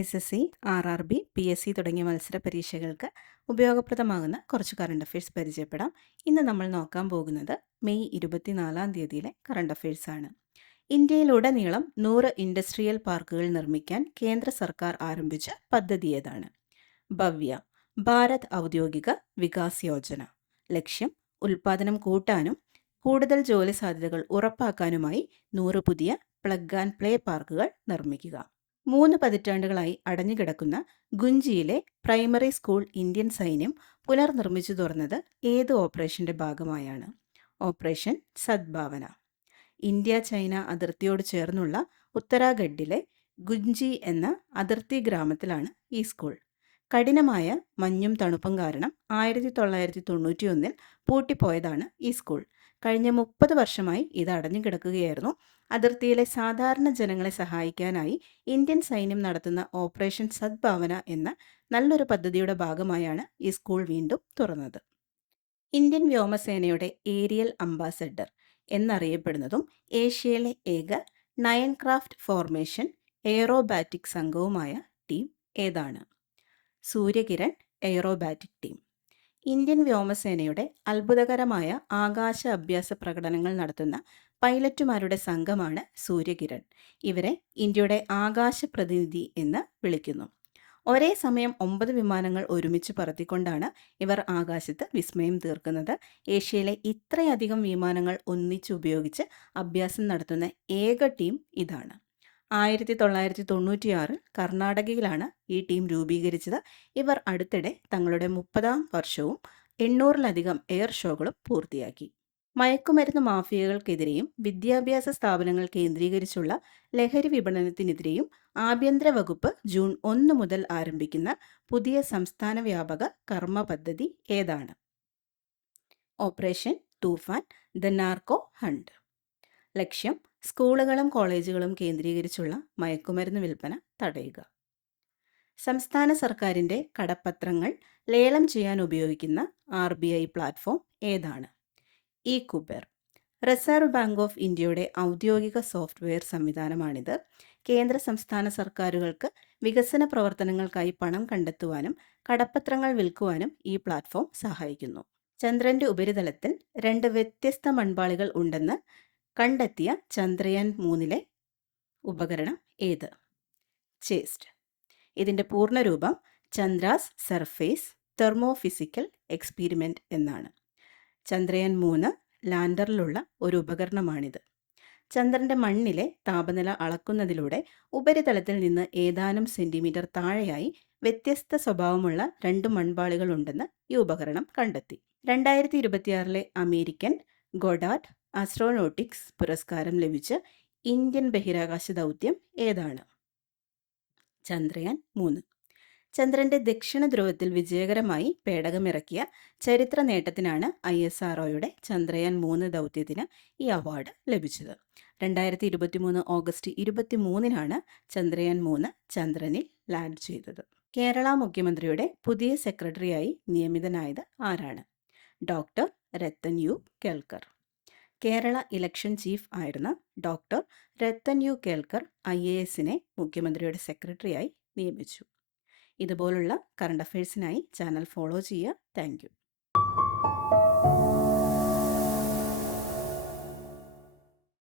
SSC, RRB, PSC തുടങ്ങിയ മത്സര പരീക്ഷകൾക്ക് ഉപയോഗപ്രദമാകുന്ന കുറച്ച് കറണ്ട് അഫയേഴ്സ് പരിചയപ്പെടാം. ഇന്ന് നമ്മൾ നോക്കാൻ പോകുന്നത് മെയ് 24 തീയതിയിലെ കറണ്ട് അഫയേഴ്സ് ആണ്. ഇന്ത്യയിലുടനീളം 100 ഇൻഡസ്ട്രിയൽ പാർക്കുകൾ നിർമ്മിക്കാൻ കേന്ദ്ര സർക്കാർ ആരംഭിച്ച പദ്ധതി ഏതാണ്? ഭവ്യ, ഭാരത് ഔദ്യോഗിക വികാസ് യോജന. ലക്ഷ്യം ഉൽപ്പാദനം കൂട്ടാനും കൂടുതൽ ജോലി സാധ്യതകൾ ഉറപ്പാക്കാനുമായി 100 പുതിയ പ്ലഗ് ആൻഡ് പ്ലേ പാർക്കുകൾ നിർമ്മിക്കുക. 3 പതിറ്റാണ്ടുകളായി അടഞ്ഞുകിടക്കുന്ന ഗുഞ്ചിയിലെ പ്രൈമറി സ്കൂൾ ഇന്ത്യൻ സൈന്യം പുനർനിർമ്മിച്ചു തുറന്നത് ഏത് ഓപ്പറേഷന്റെ ഭാഗമായാണ്? ഓപ്പറേഷൻ സദ്ഭാവന. ഇന്ത്യ ചൈന അതിർത്തിയോട് ചേർന്നുള്ള ഉത്തരാഖണ്ഡിലെ ഗുഞ്ചി എന്ന അതിർത്തി ഗ്രാമത്തിലാണ് ഈ സ്കൂൾ. കഠിനമായ മഞ്ഞും തണുപ്പും കാരണം 1991 പൂട്ടിപ്പോയതാണ് ഈ സ്കൂൾ. കഴിഞ്ഞ 30 വർഷമായി ഇത് അടഞ്ഞുകിടക്കുകയായിരുന്നു. അതിർത്തിയിലെ സാധാരണ ജനങ്ങളെ സഹായിക്കാനായി ഇന്ത്യൻ സൈന്യം നടത്തുന്ന ഓപ്പറേഷൻ സദ്ഭാവന എന്ന നല്ലൊരു പദ്ധതിയുടെ ഭാഗമായാണ് ഈ സ്കൂൾ വീണ്ടും തുറന്നത്. ഇന്ത്യൻ വ്യോമസേനയുടെ ഏരിയൽ അംബാസഡർ എന്നറിയപ്പെടുന്നതും ഏഷ്യയിലെ ഏക നയൻ ക്രാഫ്റ്റ് ഫോർമേഷൻ എയറോബാറ്റിക് സംഘവുമായ ടീം ഏതാണ്? Suryakiran aerobatic team. ഇന്ത്യൻ വ്യോമസേനയുടെ അത്ഭുതകരമായ ആകാശ അഭ്യാസ പ്രകടനങ്ങൾ നടത്തുന്ന പൈലറ്റുമാരുടെ സംഘമാണ് സൂര്യകിരൺ. ഇവരെ ഇന്ത്യയുടെ ആകാശ പ്രതിനിധി എന്ന് വിളിക്കുന്നു. ഒരേ സമയം 9 വിമാനങ്ങൾ ഒരുമിച്ച് പറത്തിക്കൊണ്ടാണ് ഇവർ ആകാശത്ത് വിസ്മയം തീർക്കുന്നത്. ഏഷ്യയിലെ ഇത്രയധികം വിമാനങ്ങൾ ഒന്നിച്ച് ഉപയോഗിച്ച് അഭ്യാസം നടത്തുന്ന ഏക ടീം ഇതാണ്. 1996 കർണാടകയിലാണ് ഈ ടീം രൂപീകരിച്ചത്. ഇവർ അടുത്തിടെ തങ്ങളുടെ 30ാം വർഷവും 800-ലധികം എയർ ഷോകളും പൂർത്തിയാക്കി. മയക്കുമരുന്ന് മാഫിയകൾക്കെതിരെയും വിദ്യാഭ്യാസ സ്ഥാപനങ്ങൾ കേന്ദ്രീകരിച്ചുള്ള ലഹരി വിപണനത്തിനെതിരെയും ആഭ്യന്തര വകുപ്പ് ജൂൺ 1 മുതൽ ആരംഭിക്കുന്ന പുതിയ സംസ്ഥാന വ്യാപക കർമ്മ പദ്ധതി ഏതാണ്? Operation Toofan, the narco hunt. ലക്ഷ്യം സ്കൂളുകളും കോളേജുകളും കേന്ദ്രീകരിച്ചുള്ള മയക്കുമരുന്ന് വിൽപ്പന തടയുക. സംസ്ഥാന സർക്കാരിൻ്റെ കടപ്പത്രങ്ങൾ ലേലം ചെയ്യാൻ ഉപയോഗിക്കുന്ന RBI പ്ലാറ്റ്ഫോം ഏതാണ്? ഇ-കുബേർ. റിസർവ് ബാങ്ക് ഓഫ് ഇന്ത്യയുടെ ഔദ്യോഗിക സോഫ്റ്റ്വെയർ സംവിധാനമാണിത്. കേന്ദ്ര സംസ്ഥാന സർക്കാരുകൾക്ക് വികസന പ്രവർത്തനങ്ങൾക്കായി പണം കണ്ടെത്തുവാനും കടപ്പത്രങ്ങൾ വിൽക്കുവാനും ഈ പ്ലാറ്റ്ഫോം സഹായിക്കുന്നു. ചന്ദ്രന്റെ ഉപരിതലത്തിൽ 2 വ്യത്യസ്ത മൺപാളികൾ ഉണ്ടെന്ന് കണ്ടെത്തിയ ചന്ദ്രയാൻ 3 ഉപകരണം ഏത്? ചേസ്റ്റ്. ഇതിൻ്റെ പൂർണ്ണരൂപം ചന്ദ്രാസ് സർഫേസ് തെർമോഫിസിക്കൽ എക്സ്പീരിമെൻ്റ് എന്നാണ്. ചന്ദ്രയാൻ 3 ലാൻഡറിലുള്ള ഒരു ഉപകരണമാണിത്. ചന്ദ്രൻ്റെ മണ്ണിലെ താപനില അളക്കുന്നതിലൂടെ ഉപരിതലത്തിൽ നിന്ന് ഏതാനും സെൻറ്റിമീറ്റർ താഴെയായി വ്യത്യസ്ത സ്വഭാവമുള്ള 2 മൺപാളികൾ ഉണ്ടെന്ന് ഈ ഉപകരണം കണ്ടെത്തി. 2026 അമേരിക്കൻ ഗോഡാർഡ് ആസ്ട്രോനോട്ടിക്സ് പുരസ്കാരം ലഭിച്ച ഇന്ത്യൻ ബഹിരാകാശ ദൗത്യം ഏതാണ്? ചന്ദ്രയാൻ 3. ചന്ദ്രന്റെ ദക്ഷിണ ധ്രുവത്തിൽ വിജയകരമായി പേടകമിറക്കിയ ചരിത്ര നേട്ടത്തിനാണ് ISROയുടെ ചന്ദ്രയാൻ 3 ദൗത്യത്തിന് ഈ അവാർഡ് ലഭിച്ചത്. 2023 ഓഗസ്റ്റ് 23-നാണ് ചന്ദ്രയാൻ 3 ചന്ദ്രനിൽ ലാൻഡ് ചെയ്തത്. കേരള മുഖ്യമന്ത്രിയുടെ പുതിയ സെക്രട്ടറിയായി നിയമിതനായത് ആരാണ്? Doctor Rathan U Kelkar. Kerala election chief ആയിരുന്ന ഡോക്ടർ രത്തൻ യു കേൽക്കർ IASനെ മുഖ്യമന്ത്രിയുടെ സെക്രട്ടറിയായി നിയമിച്ചു. ഇതുപോലുള്ള കറണ്ട് അഫയേഴ്സിനായി ചാനൽ ഫോളോ ചെയ്യുക. Thank U.